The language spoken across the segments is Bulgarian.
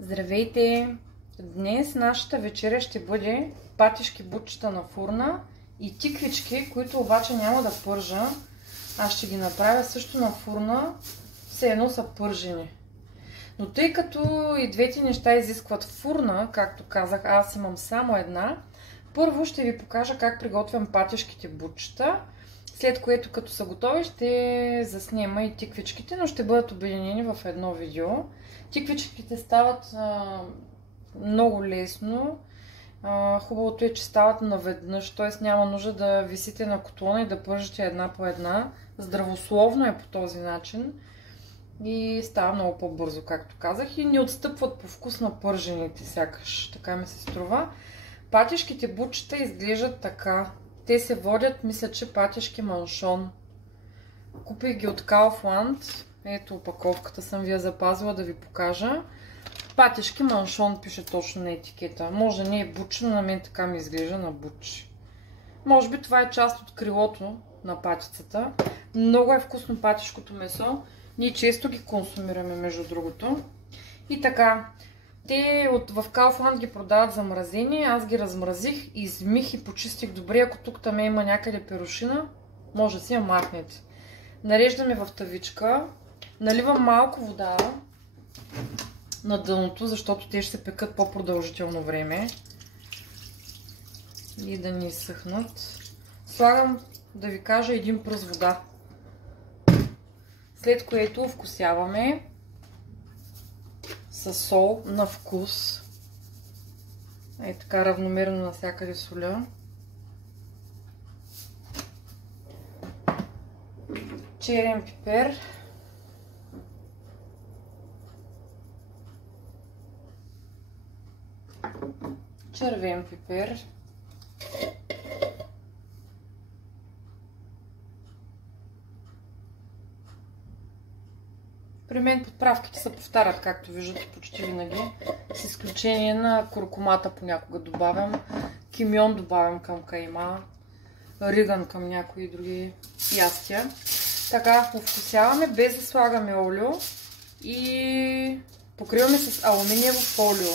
Здравейте! Днес нашата вечеря ще бъде патишки бутчета на фурна и тиквички, които обаче няма да пържа. Аз ще ги направя също на фурна, все едно са пържени. Но тъй като и двете неща изискват фурна, както казах, аз имам само една, първо ще ви покажа как приготвям патишките бутчета, след което като са готови ще заснема и тиквичките, но ще бъдат обединени в едно видео. Тиквичките стават много лесно. Хубавото е, че стават наведнъж, т.е. няма нужда да висите на котлона и да пържите една по една. Здравословно е по този начин и става много по-бързо, както казах, и не отстъпват по вкус на пържените, сякаш така ми се струва. Патишките бутчета изглеждат така. Те се водят, мисля, че патишки маншон. Купих ги от Kaufland. Ето опаковката, съм ви я запазила да ви покажа. Патишки маншон пише точно на етикета. Може да не е бутче, но на мен така ми изглежда на бутче. Може би това е част от крилото на патицата. Много е вкусно патишкото месо. Ние често ги консумираме, между другото. И така, те в Kaufland ги продават замразени. Аз ги размразих, измих и почистих добре. Ако тук там има някъде перушина, може да си я махнете. Нареждаме в тавичка. Наливам малко вода на дъното, защото те ще се пекат по-продължително време и да ни изсъхнат. Слагам, да ви кажа, един пръст вода. След което вкусяваме със сол на вкус. Ей така равномерно навсякъде соля. Черен пипер. Червен пипер. При мен подправките се повтарят, както виждате, почти винаги. С изключение на куркумата понякога добавям. Кимьон добавям към кайма. Риган към някои други ястия. Така овкусяваме, без да слагаме олио. И покриваме с алуминиево фолио.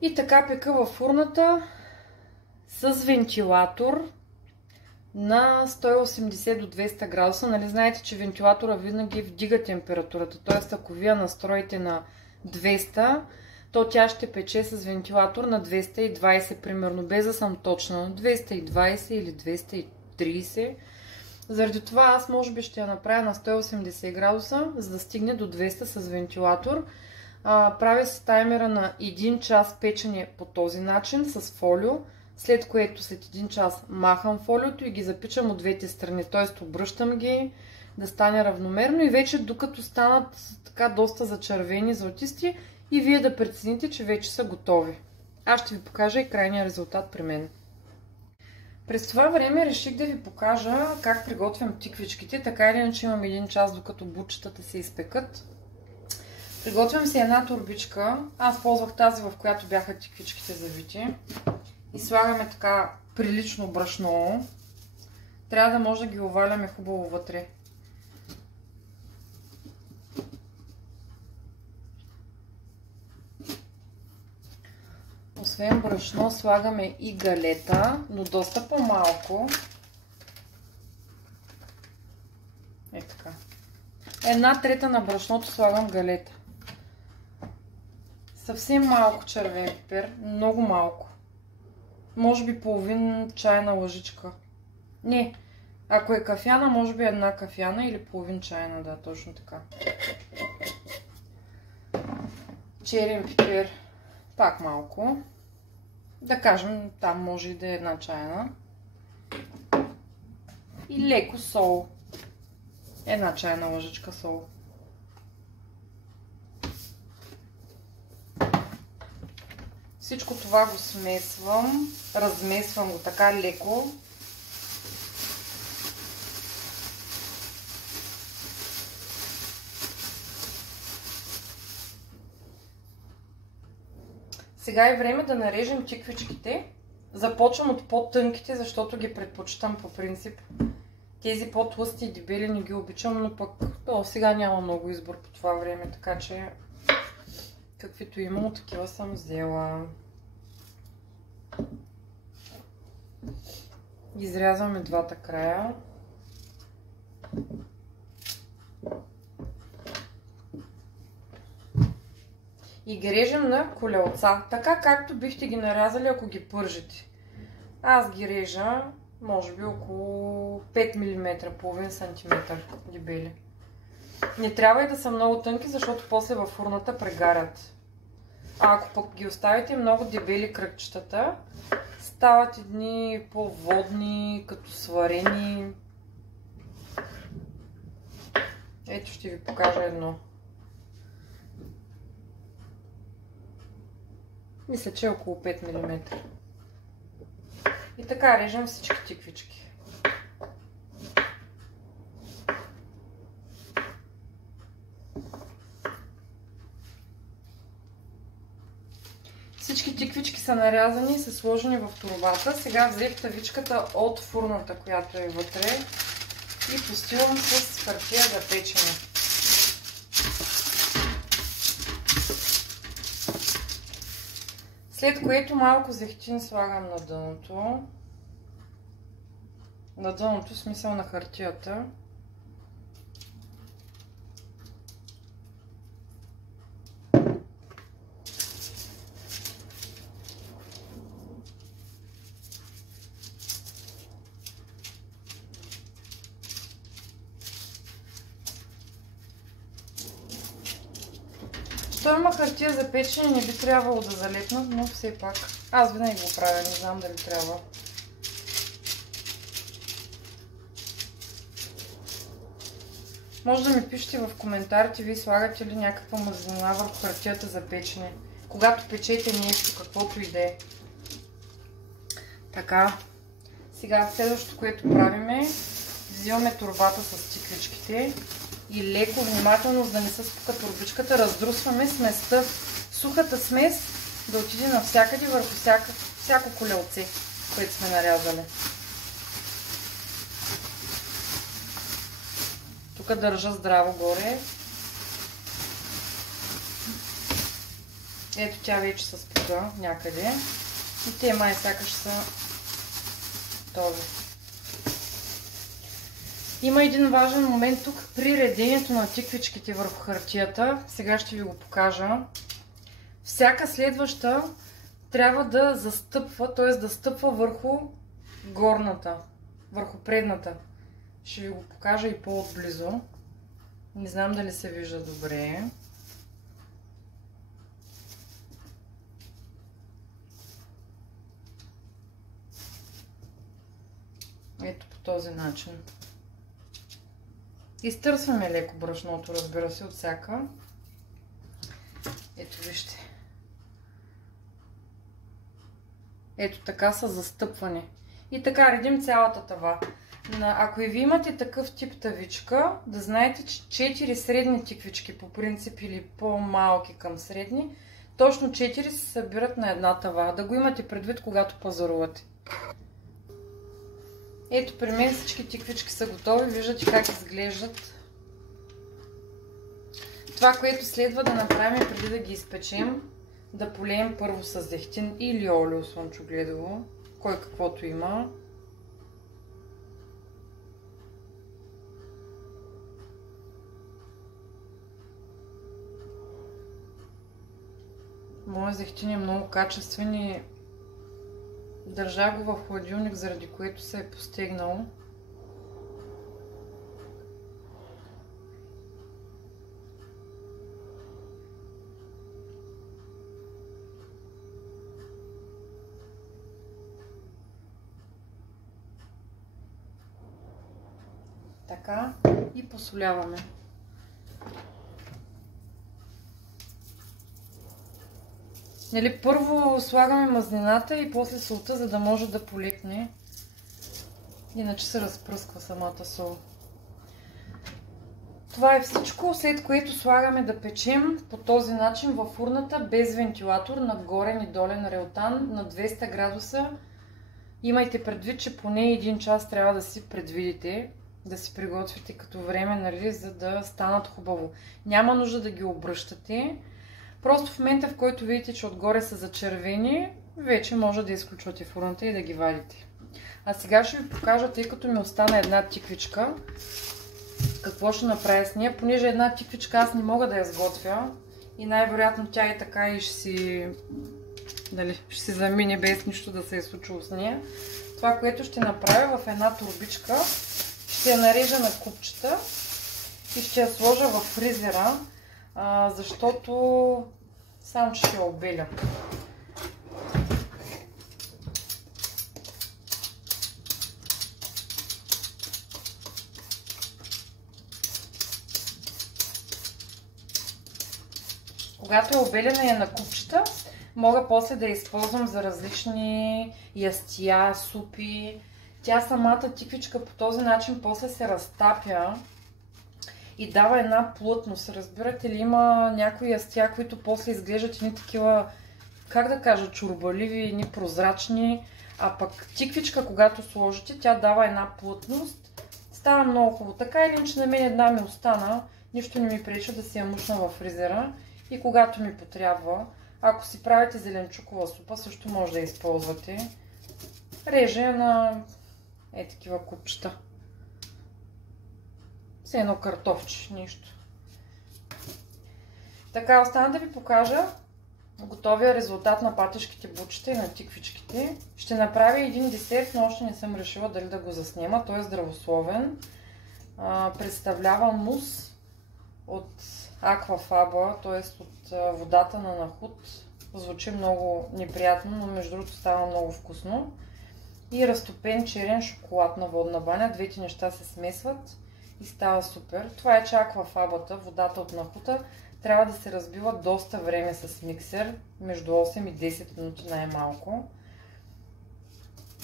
И така пека във фурната с вентилатор на 180 до 200 градуса. Нали знаете, че вентилатора винаги вдига температурата. Т.е. ако вие настроите на 200, то тя ще пече с вентилатор на 220 примерно, без да съм точна. 220 или 230. Заради това аз може би ще я направя на 180 градуса, за да стигне до 200 с вентилатор. Правя си таймера на 1 час печене по този начин с фолио, след което след 1 час махам фолиото и ги запичам от двете страни, т.е. обръщам ги да стане равномерно и вече докато станат така доста зачервени, златисти и вие да прецените, че вече са готови. Аз ще ви покажа и крайния резултат при мен. През това време реших да ви покажа как приготвям тиквичките, така или иначе имам 1 час докато бутчетата се изпекат. Приготвям си една турбичка. Аз ползвах тази, в която бяха тиквичките завити. И слагаме така прилично брашно. Трябва да може да ги оваляме хубаво вътре. Освен брашно слагаме и галета, но доста по-малко. Е така. 1/3 на брашното слагам галета. Съвсем малко червен пипер, много малко. Може би половин чайна лъжичка. Не, ако е кафяна, може би 1 кафяна или половин чайна, да, точно така. Черен пипер, пак малко. Да кажем, там може и да е 1 чайна. И леко сол. 1 чайна лъжичка сол. Всичко това го смесвам, размесвам го така леко. Сега е време да нарежем тиквичките. Започвам от по-тънките, защото ги предпочитам по принцип. Тези по-тлъсти и дебели не ги обичам, но пък сега няма много избор по това време, така че каквито имам, такива съм взела. Изрязваме двата края. И ги режем на колелца, така както бихте ги нарязали, ако ги пържите. Аз ги режа, може би около 5 мм, половин сантиметър дебели. Не трябва и да са много тънки, защото после във фурната прегарят. А ако пък ги оставите много дебели кръгчетата, стават едни по-водни, като сварени. Ето ще ви покажа едно. Мисля, че е около 5 мм. И така режем всички тиквички. Всички тиквички са нарязани и са сложени в торбата. Сега взех тавичката от фурната, която е вътре, и постилам с хартия за печене. След което малко зехтин слагам на дъното. На дъното, в смисъл на хартията. Той има хартия за печене, не би трябвало да залепнат, но все пак. Аз винаги го правя, не знам дали трябва. Може да ми пишете в коментарите, вие слагате ли някаква мазнина върху хартията за печене. Когато печете нещо, каквото и да е. Така, сега следващото, което правиме, взимаме торбата с тиквичките и леко, внимателно, за да не се спука турбичката, раздрусваме сместа. Сухата смес да отиде навсякъде върху всяко колелце, което сме нарязали. Тук държа здраво горе. Ето тя вече се спука някъде. И те май сякаш са този. Има един важен момент тук при редението на тиквичките върху хартията. Сега ще ви го покажа. Всяка следваща трябва да застъпва, т.е. да стъпва върху горната, върху предната. Ще ви го покажа и по-отблизо. Не знам дали се вижда добре. Ето по този начин. Изтърсваме леко брашното, разбира се, от всяка. Ето вижте. Ето така са застъпвани. И така редим цялата тава. Ако и ви имате такъв тип тавичка, да знаете, че 4 средни тиквички по принцип или по-малки към средни, точно 4 се събират на една тава. Да го имате предвид, когато пазарувате. Ето при мен всички тиквички са готови. Виждате как изглеждат. Това, което следва да направим преди да ги изпечем, да полеем първо с зехтин или олио слънчогледово, кой каквото има. Моят зехтин е много качествен и държа го в хладилник, заради което се е постегнал. Така и посоляваме. Нали, първо слагаме мазнината и после солта, за да може да полепне. Иначе се разпръсква самата сол. Това е всичко, след което слагаме да печем по този начин във фурната, без вентилатор, на горен и долен реотан на 200 градуса. Имайте предвид, че поне 1 час трябва да си предвидите, да си приготвите като време, нали, за да станат хубаво. Няма нужда да ги обръщате. Просто в момента, в който видите, че отгоре са зачервени, вече може да изключвате фурната и да ги вадите. А сега ще ви покажа, тъй като ми остана една тиквичка, какво ще направя с нея. Понеже една тиквичка аз не мога да я сготвя и най-вероятно тя и така и ще си замине без нищо да се е случило с нея. Това, което ще направя в една турбичка, ще я нарежа на купчета и ще я сложа в фризера, защото само ще я обеля. Когато е обелена и е на купчета, мога после да я използвам за различни ястия, супи. Тя самата тиквичка по този начин после се разтапя и дава една плътност. Разбирате ли, има някои ястия, които после изглеждат едни такива, как да кажа, чорбаливи, едни прозрачни. А пък тиквичка, когато сложите, тя дава една плътност. Става много хубаво. Така или иначе на мен една ми остана. Нищо не ми пречи да си я мушна във фризера. И когато ми потрябва, ако си правите зеленчукова супа, също може да използвате. Реже на такива купчета. Все едно картофче, нищо. Така, остана да ви покажа готовия резултат на патешките бучета и на тиквичките. Ще направя един десерт, но още не съм решила дали да го заснема. Той е здравословен. Представлява мус от аквафаба, т.е. от водата на нахут. Звучи много неприятно, но между другото става много вкусно. И разтопен черен шоколад на водна баня. Двете неща се смесват и става супер. Това е, че аквафабата, водата от нахута, трябва да се разбива доста време с миксер, между 8 и 10 минути най-малко.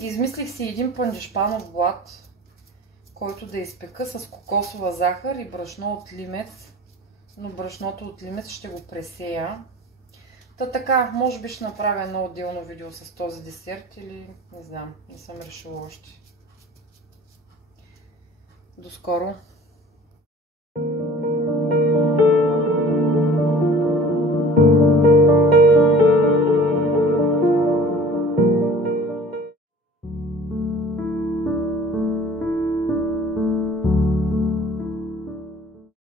Измислих си един пандишпанов блат, който да изпека с кокосова захар и брашно от лимец. Но брашното от лимец ще го пресея. Та така, може би ще направя едно отделно видео с този десерт или не знам, не съм решила още. До скоро!